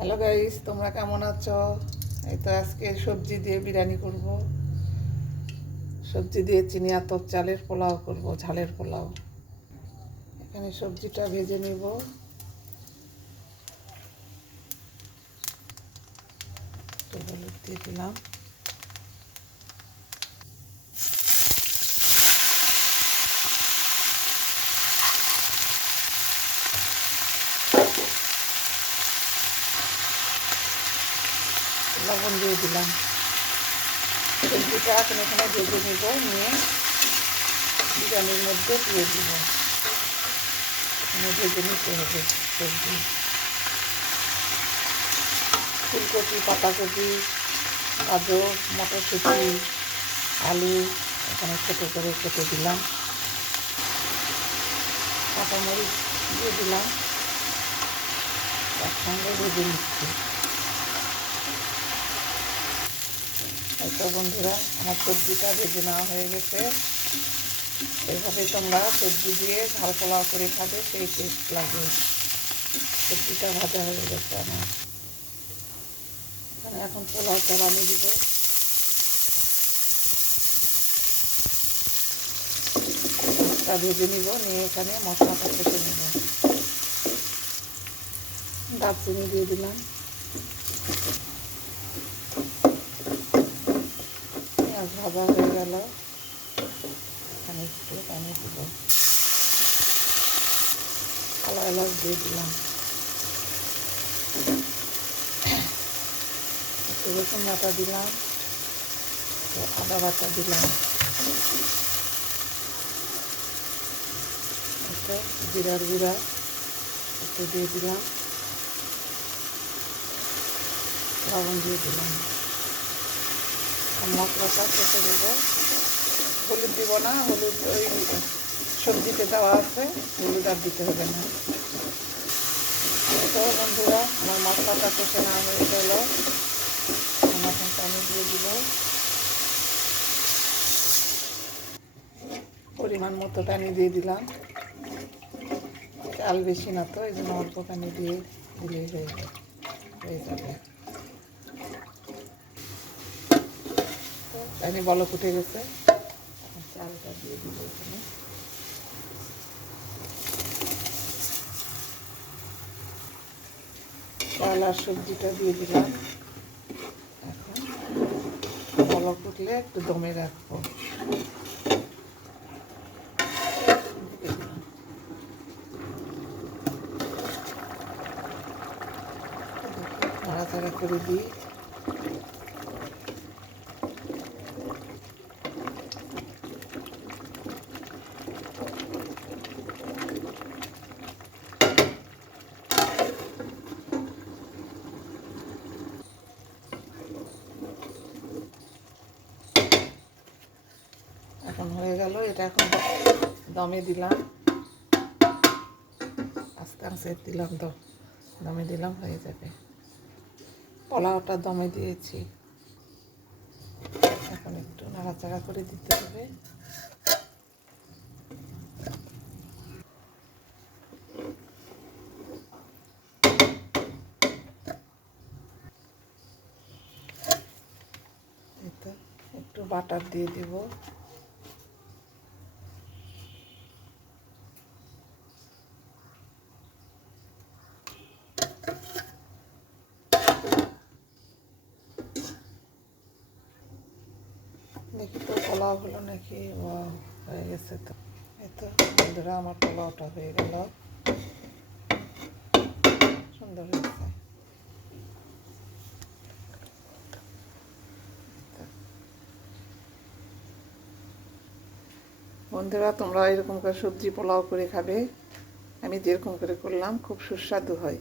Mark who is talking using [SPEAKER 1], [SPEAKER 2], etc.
[SPEAKER 1] Hello guys তোমরা কেমন আছো? এই তো আজকে সবজি দিয়ে বিরিয়ানি করব। সবজি দিয়ে চিনি আতপ চালের পোলাও করব, ঝালের পোলাও। এখানে সবজিটা ভেজে নিব। হলুদ দিয়ে দিলাম। লবণ দিয়ে দিলাম। সবজিটা এখন এখানে ভেজে নেব, নিয়ে বিরিয়ানির মধ্যে দিয়ে দিব। ভেজে নিতে হবে সবজি। ফুলকপি, পাতাকপি, গাজর, মটরশুঁটি, আলু এখানে ছোটো করে কেটে দিলাম। কাঁচামরিচ দিয়ে দিলাম। একসঙ্গে ভেজে নিচ্ছি। তো বন্ধুরা, আমার সবজিটা ভেজে নেওয়া হয়ে গেছে। এভাবে তোমরা সবজি দিয়ে ঝাল পোলাও করে খাবে, সেই টেস্ট লাগে। সবজিটা ভাজা হয়ে গেছে আমার। এখানে এখন পোলাও চালানি দিব। মাছটা ভেজে নিব, নিয়ে এখানে মশলাটা কষে নেব। দারচিনি দিয়ে দিলাম। ভাজা হয়ে গেল। এখানে একটু পানি দিব। কালো এলাচ দিয়ে দিলাম। একটু রসুন বাটা দিলাম। আদা বাটা দিলাম। একটু জিরার গুঁড়া একটু দিয়ে দিলাম। লবণ দিয়ে দিলাম। মশলাটা কেটে দেব। হলুদ দিব না, হলুদ ওই সবজিতে দেওয়া আছে, হলুদ আর দিতে হবে না। তো বন্ধুরা, আমার মশলাটা কষে না হয়ে গেল। এখন পানি দিয়ে দিব। পরিমাণ মতো পানি দিয়ে দিলাম। চাল বেশি না তো, এই জন্য অল্প পানি দিয়ে দিলেই হয়ে যাবে পানি বলক উঠে গেছে। চালটা দিয়ে দিব এখানে। চাল আর সবজিটা দিয়ে দিলাম। এখন বলক উঠলে একটু দমে রাখব। নাড়াচাড়া করে দিই। এখন হয়ে গেল, এটা এখন দমে দিলাম। আস্তে আস্তে দিলাম তো, দমে দিলাম, হয়ে যাবে। পোলাওটা দমে দিয়েছি। এখন একটু নাড়াচাড়া করে দিতে হবে। একটু বাটার দিয়ে দিব। দেখি তো পোলাও হলো নাকি হয়ে গেছে তো। এই তো, বন্ধুরা, আমার পোলাওটা হয়ে গেল। সুন্দর হয়েছে। বন্ধুরা, তোমরা এরকম করে সবজি পোলাও করে খাবে। আমি যেরকম করে করলাম, খুব সুস্বাদু হয়।